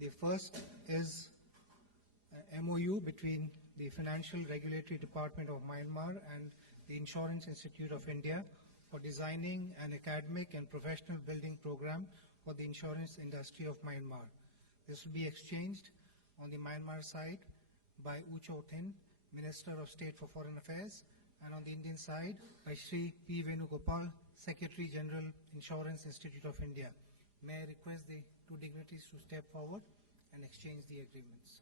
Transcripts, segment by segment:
The first is an MOU between the Financial Regulatory Department of Myanmar and the Insurance Institute of India for designing an academic and professional building program for the insurance industry of Myanmar. This will be exchanged on the Myanmar side by U Cho Thin, Minister of State for Foreign Affairs, and on the Indian side by Shri P. Venugopal, Secretary General, Insurance Institute of India. May I request the two dignitaries to step forward and exchange the agreements.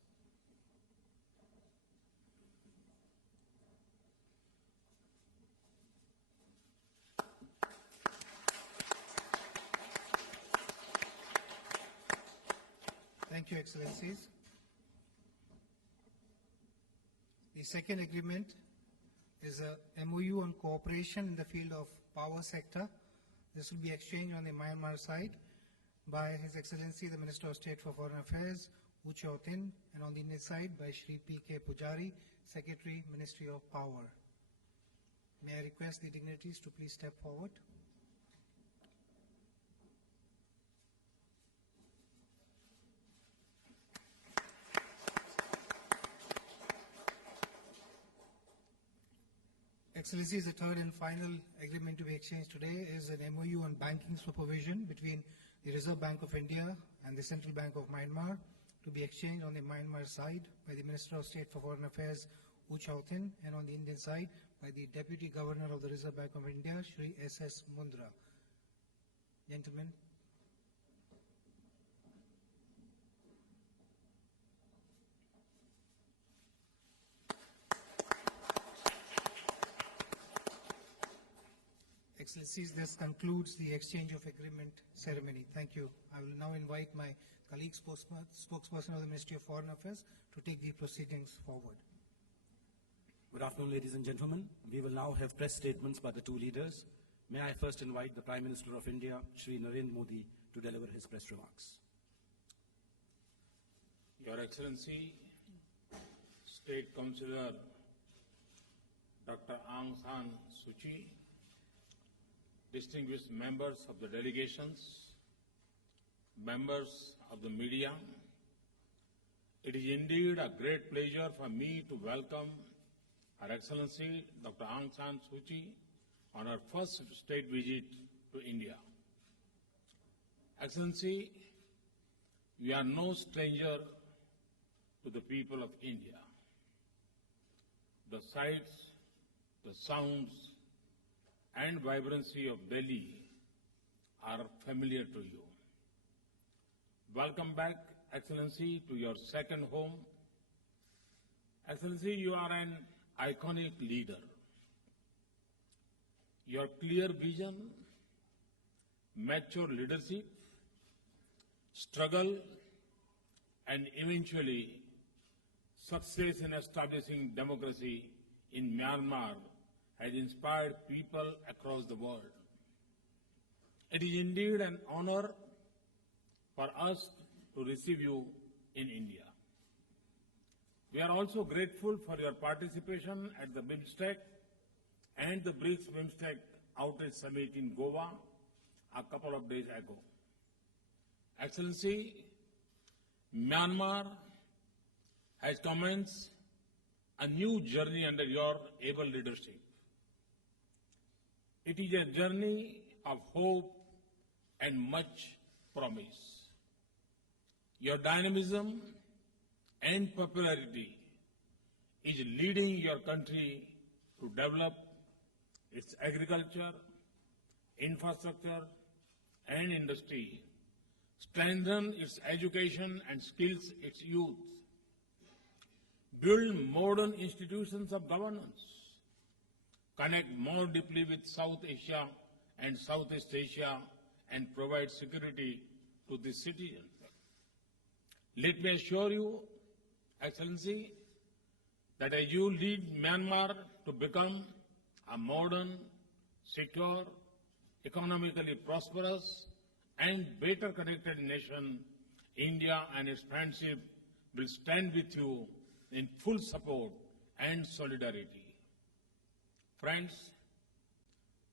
Thank you, Excellencies. The second agreement is a MOU on cooperation in the field of power sector. This will be exchanged on the Myanmar side by His Excellency the Minister of State for Foreign Affairs, U Cho Thin, and on the Indian side by Shri P.K. Pujari, Secretary, Ministry of Power. May I request the dignitaries to please step forward. Excellencies, the third and final agreement to be exchanged today is an MOU on banking supervision between the Reserve Bank of India and the Central Bank of Myanmar, to be exchanged on the Myanmar side by the Minister of State for Foreign Affairs, U Cho Thin, and on the Indian side by the Deputy Governor of the Reserve Bank of India, Shri S.S. Mundra. Gentlemen. Excellencies, this concludes the exchange of agreement ceremony. Thank you. I will now invite my colleague spokesperson of the Ministry of Foreign Affairs to take the proceedings forward. Good afternoon, ladies and gentlemen. We will now have press statements by the two leaders. May I first invite the Prime Minister of India, Shri Narendra Modi, to deliver his press remarks. Your Excellency, State Counsellor Dr. Aung San Suu Kyi, distinguished members of the delegations, members of the media, it is indeed a great pleasure for me to welcome Her Excellency Dr. Aung San Suu Kyi on her first state visit to India. Excellency, we are no stranger to the people of India. The sights, the sounds, and vibrancy of Delhi are familiar to you. Welcome back, Excellency, to your second home. Excellency, you are an iconic leader. Your clear vision, mature leadership, struggle, and eventually success in establishing democracy in Myanmar has inspired people across the world. It is indeed an honor for us to receive you in India. We are also grateful for your participation at the BIMSTEC and the BRICS BIMSTEC Outreach Summit in Goa a couple of days ago. Excellency, Myanmar has commenced a new journey under your able leadership. It is a journey of hope and much promise. Your dynamism and popularity is leading your country to develop its agriculture, infrastructure, and industry, strengthen its education and skills its youth, build modern institutions of governance, connect more deeply with South Asia and Southeast Asia, and provide security to the citizens. Let me assure you, Excellency, that as you lead Myanmar to become a modern, secure, economically prosperous, and better connected nation, India and its friendship will stand with you in full support and solidarity. Friends,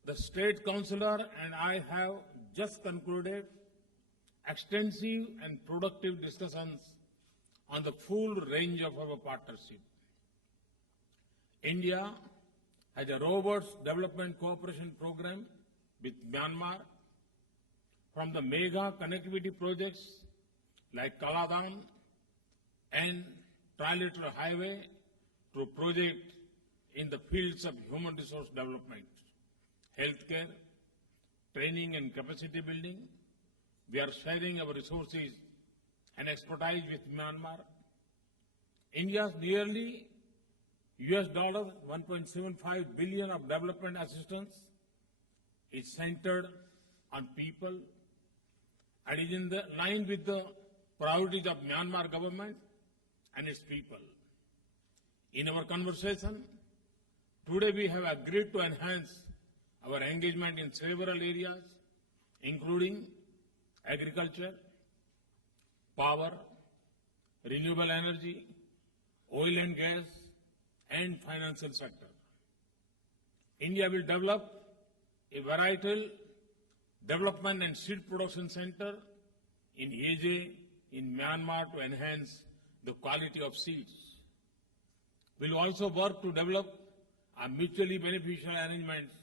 the State Councillor and I have just concluded extensive and productive discussions on the full range of our partnership. India has a robust development cooperation program with Myanmar, from the mega connectivity projects like Kaladam and Trilateral Highway to projects in the fields of human resource development, healthcare, training and capacity building. We are sharing our resources and expertise with Myanmar. India's nearly $1.75 billion of development assistance is centered on people and is in the line with the priorities of Myanmar government and its people. In our conversation, today we have agreed to enhance our engagement in several areas, including agriculture, power, renewable energy, oil and gas, and financial sector. India will develop a varietal development and seed production center in Yeje in Myanmar to enhance the quality of seeds. We will also work to develop a mutually beneficial arrangements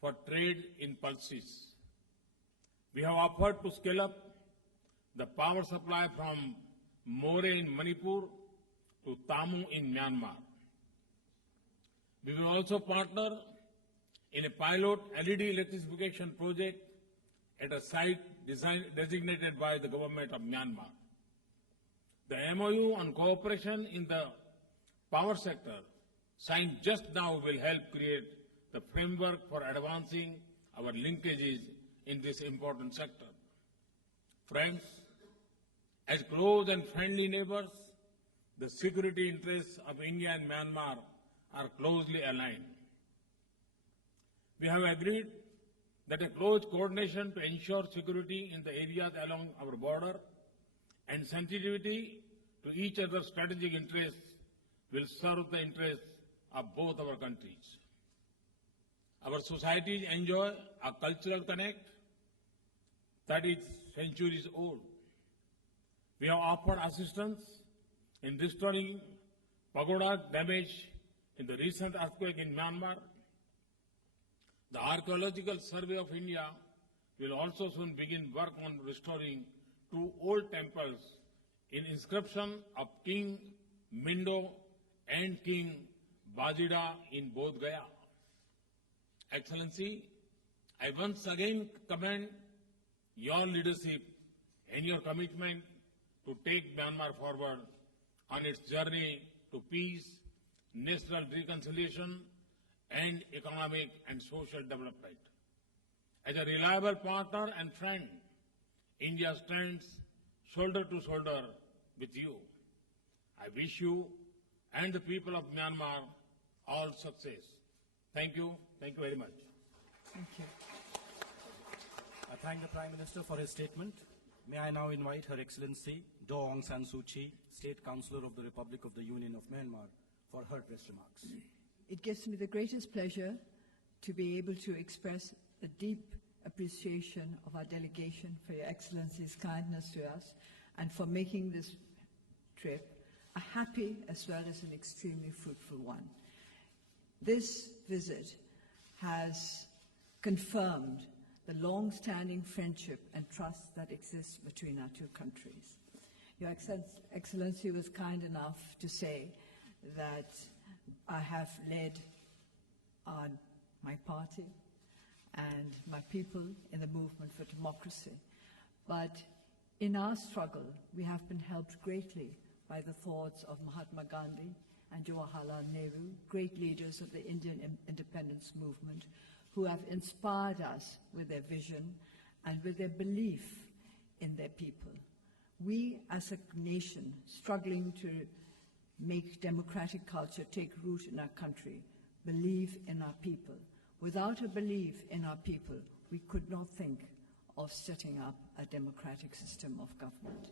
for trade in pulses. We have offered to scale up the power supply from More in Manipur to Tamu in Myanmar. We will also partner in a pilot LED electrification project at a site designated by the government of Myanmar. The MOU on cooperation in the power sector signed just now will help create the framework for advancing our linkages in this important sector. Friends, as close and friendly neighbors, the security interests of India and Myanmar are closely aligned. We have agreed that a close coordination to ensure security in the areas along our border and sensitivity to each other's strategic interests will serve the interests of both our countries. Our societies enjoy a cultural connect that is centuries old. We have offered assistance in restoring pagoda damage in the recent earthquake in Myanmar. The Archaeological Survey of India will also soon begin work on restoring 2 old temples in inscription of King Mindo and King Bajida in Bodh Gaya. Excellency, I once again commend your leadership and your commitment to take Myanmar forward on its journey to peace, national reconciliation, and economic and social development. As a reliable partner and friend, India stands shoulder to shoulder with you. I wish you and the people of Myanmar all success. Thank you. Thank you very much. Thank you. I thank the Prime Minister for his statement. May I now invite Her Excellency Daw Aung Suu Kyi, State Counsellor of the Republic of the Union of Myanmar, for her press remarks. It gives me the greatest pleasure to be able to express a deep appreciation of our delegation for Your Excellency's kindness to us and for making this trip a happy as well as an extremely fruitful one. This visit has confirmed the long-standing friendship and trust that exists between our two countries. Your Excellency was kind enough to say that I have led my party and my people in the movement for democracy. But in our struggle, we have been helped greatly by the thoughts of Mahatma Gandhi and Jawaharlal Nehru, great leaders of the Indian independence movement, who have inspired us with their vision and with their belief in their people. We, as a nation struggling to make democratic culture take root in our country, believe in our people. Without a belief in our people, we could not think of setting up a democratic system of government.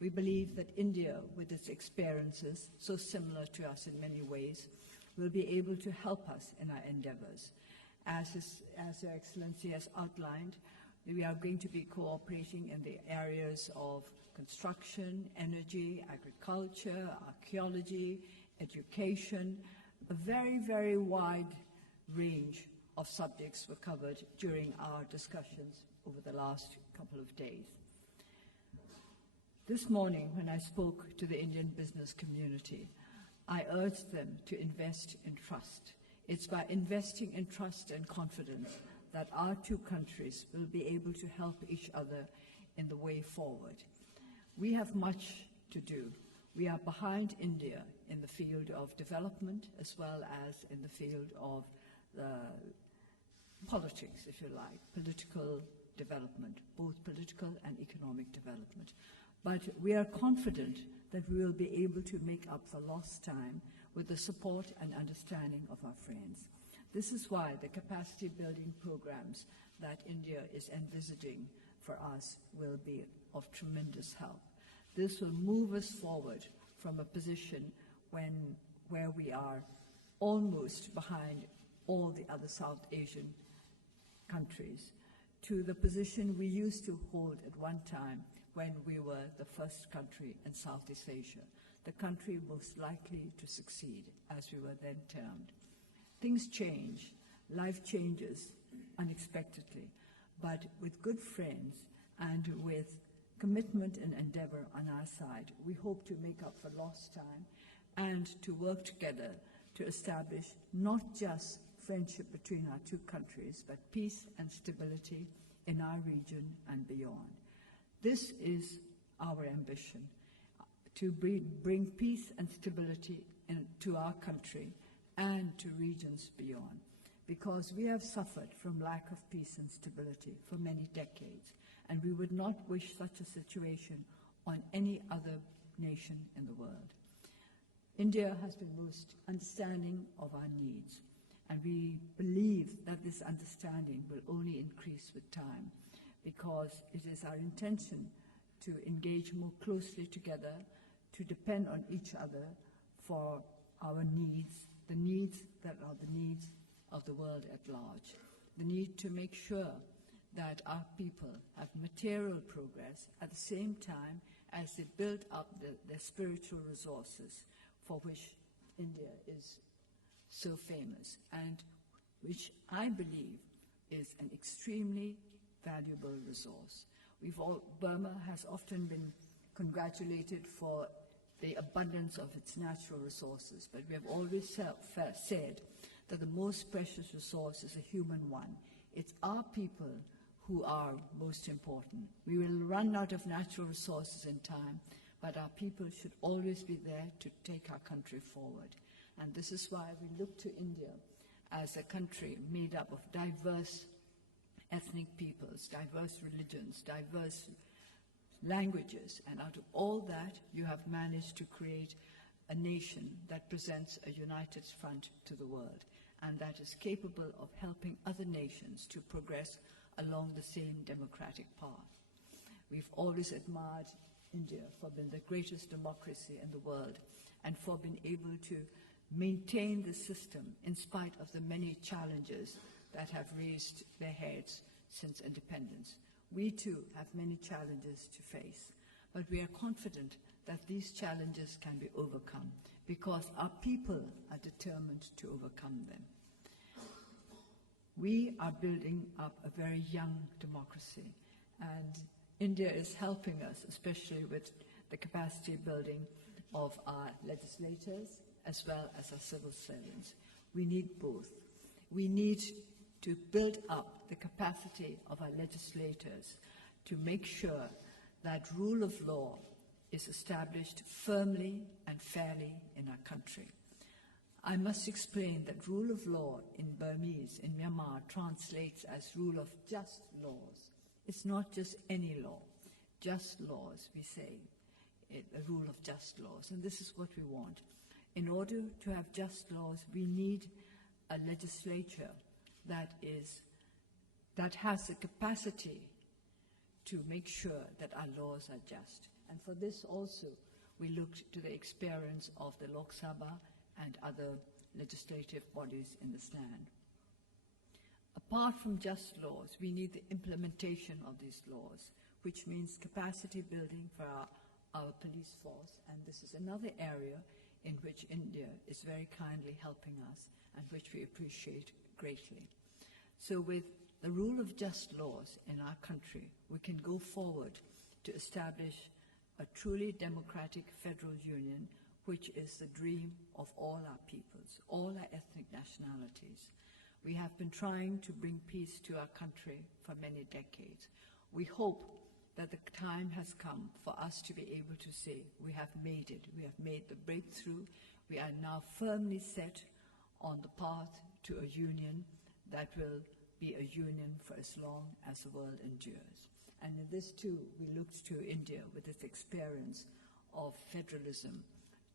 We believe that India, with its experiences, so similar to us in many ways, will be able to help us in our endeavors. As Your Excellency has outlined, We are going to be cooperating in the areas of construction, energy, agriculture, archaeology, education. A very, very wide range of subjects were covered during our discussions over the last couple of days. This morning, when I spoke to the Indian business community, I urged them to invest in trust. It's by investing in trust and confidence that our two countries will be able to help each other in the way forward. We have much to do. We are behind India in the field of development as well as in the field of politics, if you like, political development, both political and economic development. But we are confident that we will be able to make up for lost time with the support and understanding of our friends. This is why the capacity building programs that India is envisaging for us will be of tremendous help. This will move us forward from a position where we are almost behind all the other South Asian countries to the position we used to hold at one time when we were the first country in Southeast Asia, the country most likely to succeed, as we were then termed. Things change, life changes unexpectedly, but with good friends and with commitment and endeavor on our side, we hope to make up for lost time and to work together to establish not just friendship between our two countries, but peace and stability in our region and beyond. This is our ambition, to bring peace and stability to our country and to regions beyond, because we have suffered from lack of peace and stability for many decades, and we would not wish such a situation on any other nation in the world. India has been most understanding of our needs, and we believe that this understanding will only increase with time, because it is our intention to engage more closely together, to depend on each other for our needs, the needs that are the needs of the world at large, the need to make sure that our people have material progress at the same time as they build up their spiritual resources, for which India is so famous, and which I believe is an extremely valuable resource. Burma has often been congratulated for the abundance of its natural resources, but we have always said that the most precious resource is a human one. It's our people who are most important. We will run out of natural resources in time, but our people should always be there to take our country forward. And this is why we look to India as a country made up of diverse ethnic peoples, diverse religions, diverse languages, and out of all that, you have managed to create a nation that presents a united front to the world, and that is capable of helping other nations to progress along the same democratic path. We've always admired India for being the greatest democracy in the world and for being able to maintain the system in spite of the many challenges that have raised their heads since independence. We too have many challenges to face, but we are confident that these challenges can be overcome because our people are determined to overcome them. We are building up a very young democracy, and India is helping us, especially with the capacity building of our legislators as well as our civil servants. We need both. We need to build up the capacity of our legislators to make sure that rule of law is established firmly and fairly in our country. I must explain that rule of law in Burmese, in Myanmar, translates as rule of just laws. It's not just any law, just laws, we say, a rule of just laws, and this is what we want. In order to have just laws, we need a legislature that has the capacity to make sure that our laws are just. And for this also, we looked to the experience of the Lok Sabha and other legislative bodies in this land. Apart from just laws, we need the implementation of these laws, which means capacity building for our police force. And this is another area in which India is very kindly helping us and which we appreciate greatly. So with the rule of just laws in our country, we can go forward to establish a truly democratic federal union, which is the dream of all our peoples, all our ethnic nationalities. We have been trying to bring peace to our country for many decades. We hope that the time has come for us to be able to say, we have made it, we have made the breakthrough, we are now firmly set on the path to a union that will be a union for as long as the world endures. And in this too, we looked to India with its experience of federalism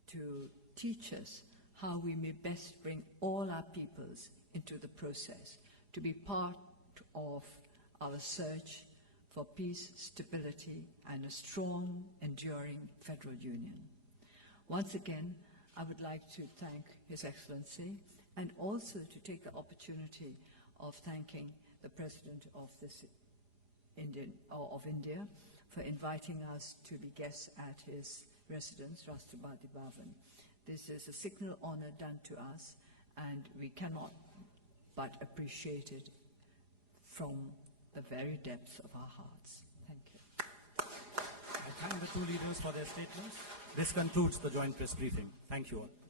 to teach us how we may best bring all our peoples into the process, to be part of our search for peace, stability, and a strong, enduring federal union. Once again, I would like to thank His Excellency and also to take the opportunity of thanking the President of India for inviting us to be guests at his residence, Rashtrapati Bhavan. This is a signal honor done to us, and we cannot but appreciate it from the very depths of our hearts. Thank you. I thank the two leaders for their statements. This concludes the joint press briefing. Thank you all.